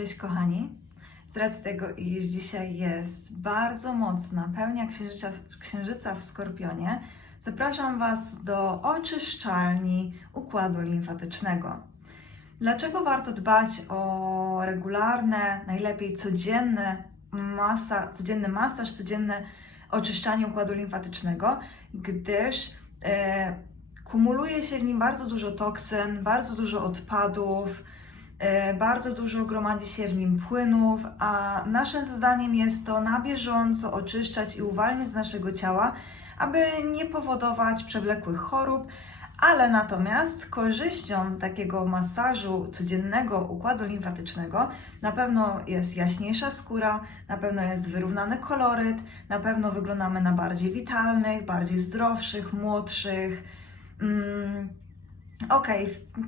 Cześć kochani. Z racji tego, iż dzisiaj jest bardzo mocna pełnia księżyca, księżyca w Skorpionie, zapraszam Was do oczyszczalni układu limfatycznego. Dlaczego warto dbać o regularne, najlepiej codzienne masa, codzienny masaż, codzienne oczyszczanie układu limfatycznego? Gdyż e, kumuluje się w nim bardzo dużo toksyn, bardzo dużo odpadów, bardzo dużo gromadzi się w nim płynów, a naszym zadaniem jest to na bieżąco oczyszczać i uwalniać z naszego ciała, aby nie powodować przewlekłych chorób, ale natomiast korzyścią takiego masażu codziennego układu limfatycznego na pewno jest jaśniejsza skóra, na pewno jest wyrównany koloryt, na pewno wyglądamy na bardziej witalnych, bardziej zdrowszych, młodszych. Mm,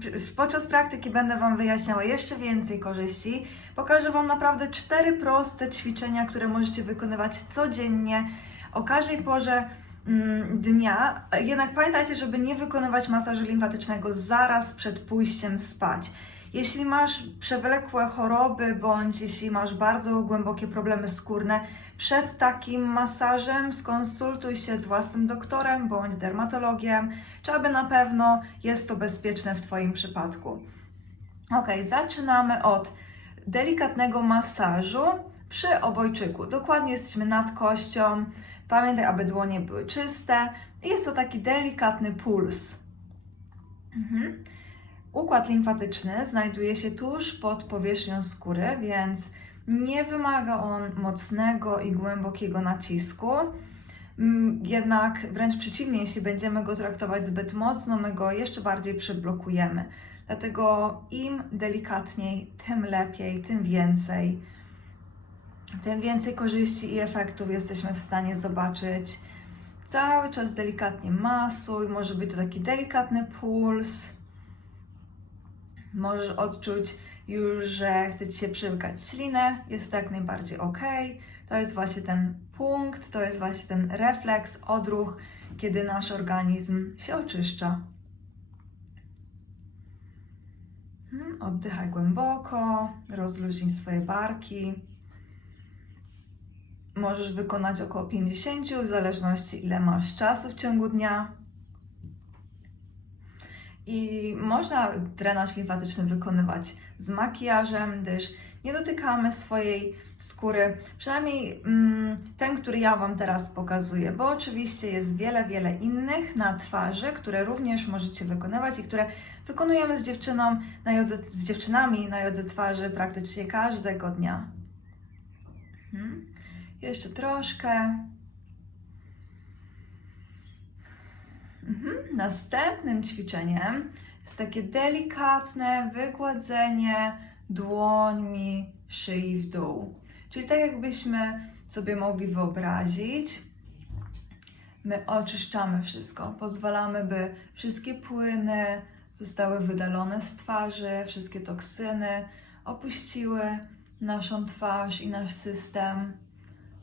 W- podczas praktyki będę Wam wyjaśniała jeszcze więcej korzyści. Pokażę Wam naprawdę cztery proste ćwiczenia, które możecie wykonywać codziennie o każdej porze mm, dnia. Jednak pamiętajcie, żeby nie wykonywać masażu limfatycznego zaraz przed pójściem spać. Jeśli masz przewlekłe choroby, bądź jeśli masz bardzo głębokie problemy skórne, przed takim masażem skonsultuj się z własnym doktorem bądź dermatologiem, czy aby na pewno jest to bezpieczne w Twoim przypadku. Ok, zaczynamy od delikatnego masażu przy obojczyku. Dokładnie jesteśmy nad kością. Pamiętaj, aby dłonie były czyste. Jest to taki delikatny puls. Mhm. Układ limfatyczny znajduje się tuż pod powierzchnią skóry, więc nie wymaga on mocnego i głębokiego nacisku. Mm, Jednak wręcz przeciwnie, jeśli będziemy go traktować zbyt mocno, my go jeszcze bardziej przyblokujemy. Dlatego im delikatniej, tym lepiej, tym więcej. Tym więcej korzyści i efektów jesteśmy w stanie zobaczyć. Cały czas delikatnie masuj, może być to taki delikatny puls. Możesz odczuć już, że chce Ci się przymykać ślinę, jest to jak najbardziej ok. To jest właśnie ten punkt, to jest właśnie ten refleks, odruch, kiedy nasz organizm się oczyszcza. Mhm, Oddychaj głęboko, rozluźnij swoje barki. Możesz wykonać około 50, w zależności ile masz czasu w ciągu dnia. I można drenaż limfatyczny wykonywać z makijażem, gdyż nie dotykamy swojej skóry, przynajmniej mm, ten, który ja Wam teraz pokazuję, bo oczywiście jest wiele, wiele innych na twarzy, które również możecie wykonywać i które wykonujemy z dziewczyną na jodze, z dziewczynami na jodze twarzy praktycznie każdego dnia. Mhm. Jeszcze troszkę. Mhm. Następnym ćwiczeniem jest takie delikatne wygładzenie dłońmi szyi w dół. Czyli tak jakbyśmy sobie mogli wyobrazić, my oczyszczamy wszystko, pozwalamy, by wszystkie płyny zostały wydalone z twarzy, wszystkie toksyny opuściły naszą twarz i nasz system.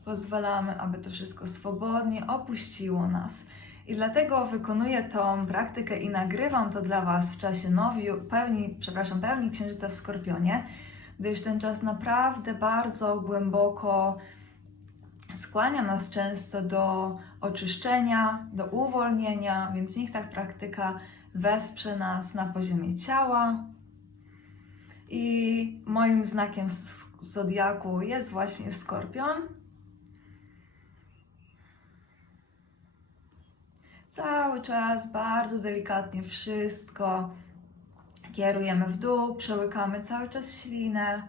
Pozwalamy, aby to wszystko swobodnie opuściło nas. I dlatego wykonuję tą praktykę i nagrywam to dla Was w czasie nowiu, pełni, przepraszam, pełni księżyca w Skorpionie, gdyż ten czas naprawdę bardzo głęboko skłania nas często do oczyszczenia, do uwolnienia, więc niech ta praktyka wesprze nas na poziomie ciała. I moim znakiem zodiaku jest właśnie Skorpion. Cały czas bardzo delikatnie wszystko kierujemy w dół, przełykamy cały czas ślinę.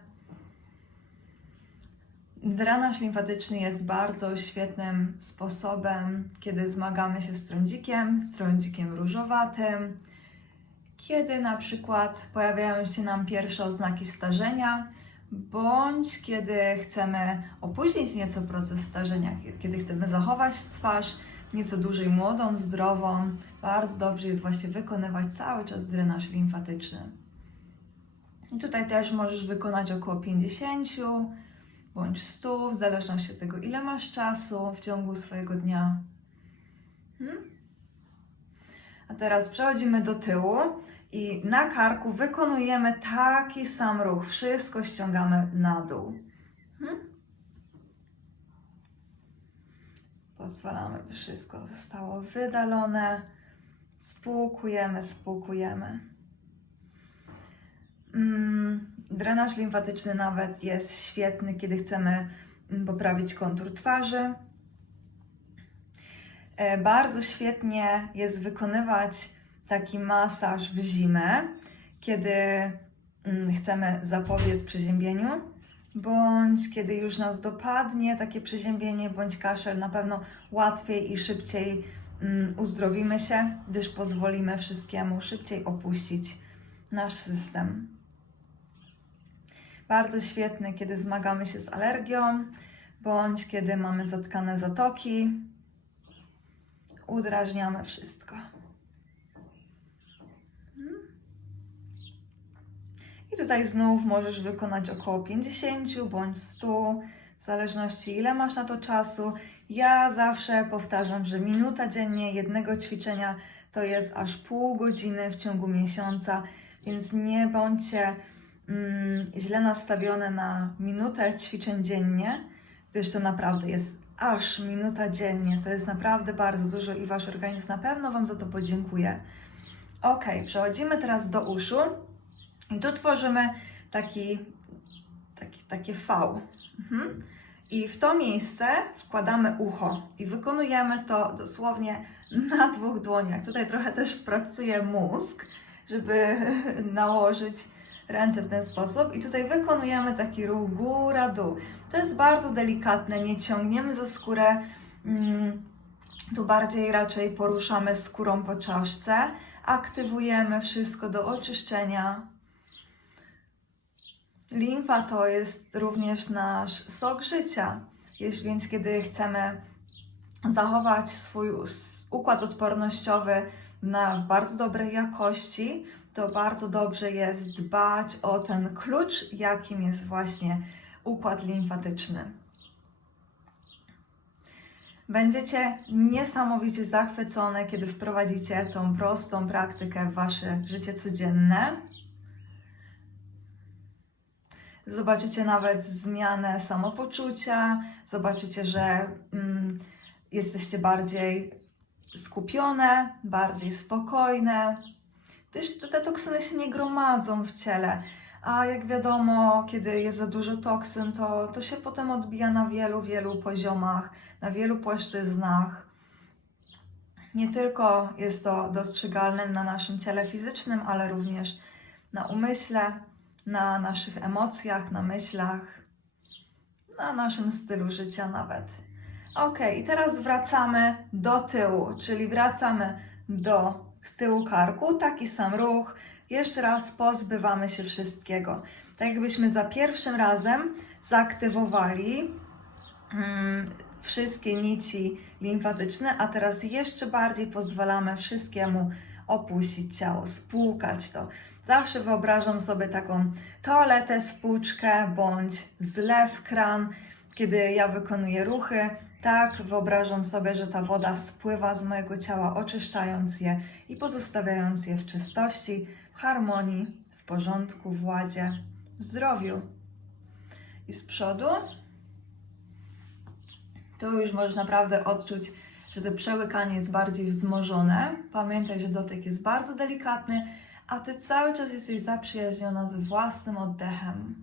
Drenaż limfatyczny jest bardzo świetnym sposobem, kiedy zmagamy się z trądzikiem, z trądzikiem różowatym, kiedy na przykład pojawiają się nam pierwsze oznaki starzenia, bądź kiedy chcemy opóźnić nieco proces starzenia, kiedy chcemy zachować twarz nieco dłużej młodą, zdrową, bardzo dobrze jest właśnie wykonywać cały czas drenaż limfatyczny. I tutaj też możesz wykonać około 50 bądź 100, w zależności od tego, ile masz czasu w ciągu swojego dnia. Hmm? A teraz przechodzimy do tyłu I na karku wykonujemy taki sam ruch. Wszystko ściągamy na dół. Pozwalamy, by wszystko zostało wydalone. Spłukujemy, spłukujemy. Mm, drenaż limfatyczny nawet jest świetny, kiedy chcemy mm, poprawić kontur twarzy. E, Bardzo świetnie jest wykonywać taki masaż w zimę, kiedy mm, chcemy zapobiec przeziębieniu, bądź kiedy już nas dopadnie takie przeziębienie bądź kaszel, na pewno łatwiej i szybciej mm, uzdrowimy się, gdyż pozwolimy wszystkiemu szybciej opuścić nasz system. Bardzo świetny, kiedy zmagamy się z alergią, bądź kiedy mamy zatkane zatoki. Udrażniamy wszystko. Mhm. I tutaj znów możesz wykonać około 50 bądź 100, w zależności ile masz na to czasu. Ja zawsze powtarzam, że minuta dziennie jednego ćwiczenia to jest aż pół godziny w ciągu miesiąca, więc nie bądźcie mm, źle nastawione na minutę ćwiczeń dziennie, gdyż to naprawdę jest aż minuta dziennie. To jest naprawdę bardzo dużo i Wasz organizm na pewno Wam za to podziękuje. Ok, przechodzimy teraz do uszu i tu tworzymy taki, taki, takie V. Mhm. I w to miejsce wkładamy ucho i wykonujemy to dosłownie na dwóch dłoniach. Tutaj trochę też pracuje mózg, żeby nałożyć ręce w ten sposób. I tutaj wykonujemy taki ruch góra-dół. To jest bardzo delikatne, nie ciągniemy za skórę. Mm, tu bardziej raczej poruszamy skórą po czaszce. Aktywujemy wszystko do oczyszczenia. Limfa to jest również nasz sok życia. Jeśli więc kiedy chcemy zachować swój układ odpornościowy na bardzo dobrej jakości, to bardzo dobrze jest dbać o ten klucz, jakim jest właśnie układ limfatyczny. Będziecie niesamowicie zachwycone, kiedy wprowadzicie tą prostą praktykę w wasze życie codzienne. Zobaczycie nawet zmianę samopoczucia, zobaczycie, że mm, jesteście bardziej skupione, bardziej spokojne, gdyż te toksyny się nie gromadzą w ciele. A jak wiadomo, kiedy jest za dużo toksyn, to, to się potem odbija na wielu, wielu poziomach, na wielu płaszczyznach. Nie tylko jest to dostrzegalne na naszym ciele fizycznym, ale również na umyśle, na naszych emocjach, na myślach, na naszym stylu życia nawet. Ok, i teraz wracamy do tyłu, czyli wracamy do z tyłu karku, taki sam ruch. Jeszcze raz pozbywamy się wszystkiego. Tak jakbyśmy za pierwszym razem zaaktywowali mm, wszystkie nici limfatyczne, a teraz jeszcze bardziej pozwalamy wszystkiemu opuścić ciało, spłukać to. Zawsze wyobrażam sobie taką toaletę, spłuczkę bądź zlew, kran, kiedy ja wykonuję ruchy. Tak, wyobrażam sobie, że ta woda spływa z mojego ciała, oczyszczając je i pozostawiając je w czystości, w harmonii, w porządku, w ładzie, w zdrowiu. I z przodu tu już możesz naprawdę odczuć, że to przełykanie jest bardziej wzmożone. Pamiętaj, że dotyk jest bardzo delikatny, a ty cały czas jesteś zaprzyjaźniona z własnym oddechem.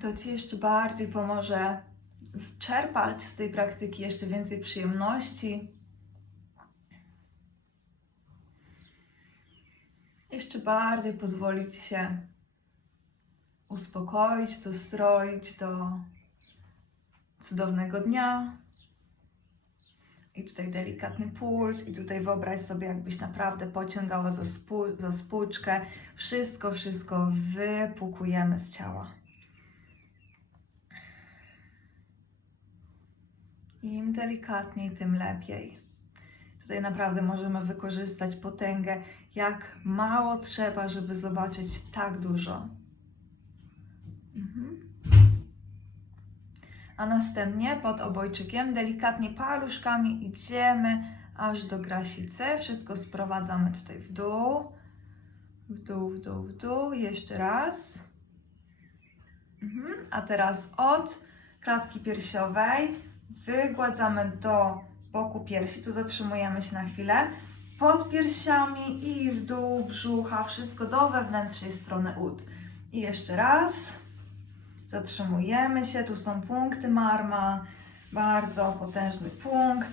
To ci jeszcze bardziej pomoże czerpać z tej praktyki jeszcze więcej przyjemności. Jeszcze bardziej pozwoli ci się uspokoić, dostroić do cudownego dnia. I tutaj delikatny puls, i tutaj wyobraź sobie, jakbyś naprawdę pociągała za, spół, za spłuczkę. Wszystko, wszystko wypukujemy z ciała. Im delikatniej, tym lepiej. Tutaj naprawdę możemy wykorzystać potęgę, jak mało trzeba, żeby zobaczyć tak dużo. Mhm. A następnie pod obojczykiem delikatnie paluszkami idziemy aż do grasicy. Wszystko sprowadzamy tutaj w dół. W dół, w dół, w dół. Jeszcze raz. Mhm. A teraz od klatki piersiowej wygładzamy do boku piersi. Tu zatrzymujemy się na chwilę. Pod piersiami i w dół brzucha. Wszystko do wewnętrznej strony ud. I jeszcze raz. Zatrzymujemy się. Tu są punkty marma. Bardzo potężny punkt,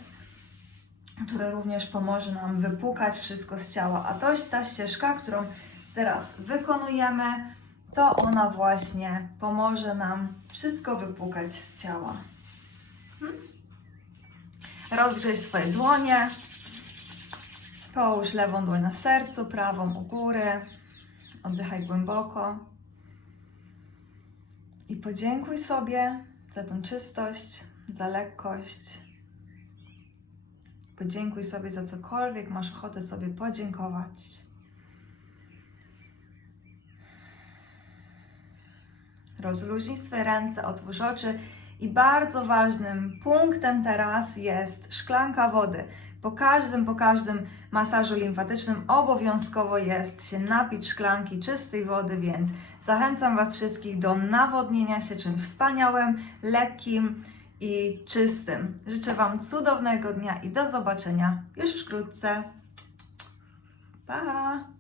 który również pomoże nam wypłukać wszystko z ciała. A to ta ścieżka, którą teraz wykonujemy, to ona właśnie pomoże nam wszystko wypłukać z ciała. Mhm. Rozgrzej swoje dłonie. Połóż lewą dłoń na sercu, prawą u góry. Oddychaj głęboko. I podziękuj sobie za tą czystość, za lekkość. Podziękuj sobie za cokolwiek masz ochotę sobie podziękować. Rozluźnij swoje ręce, otwórz oczy i bardzo ważnym punktem teraz jest szklanka wody. Po każdym, po każdym masażu limfatycznym obowiązkowo jest się napić szklanki czystej wody, więc zachęcam Was wszystkich do nawodnienia się czymś wspaniałym, lekkim i czystym. Życzę Wam cudownego dnia i do zobaczenia już wkrótce. Pa!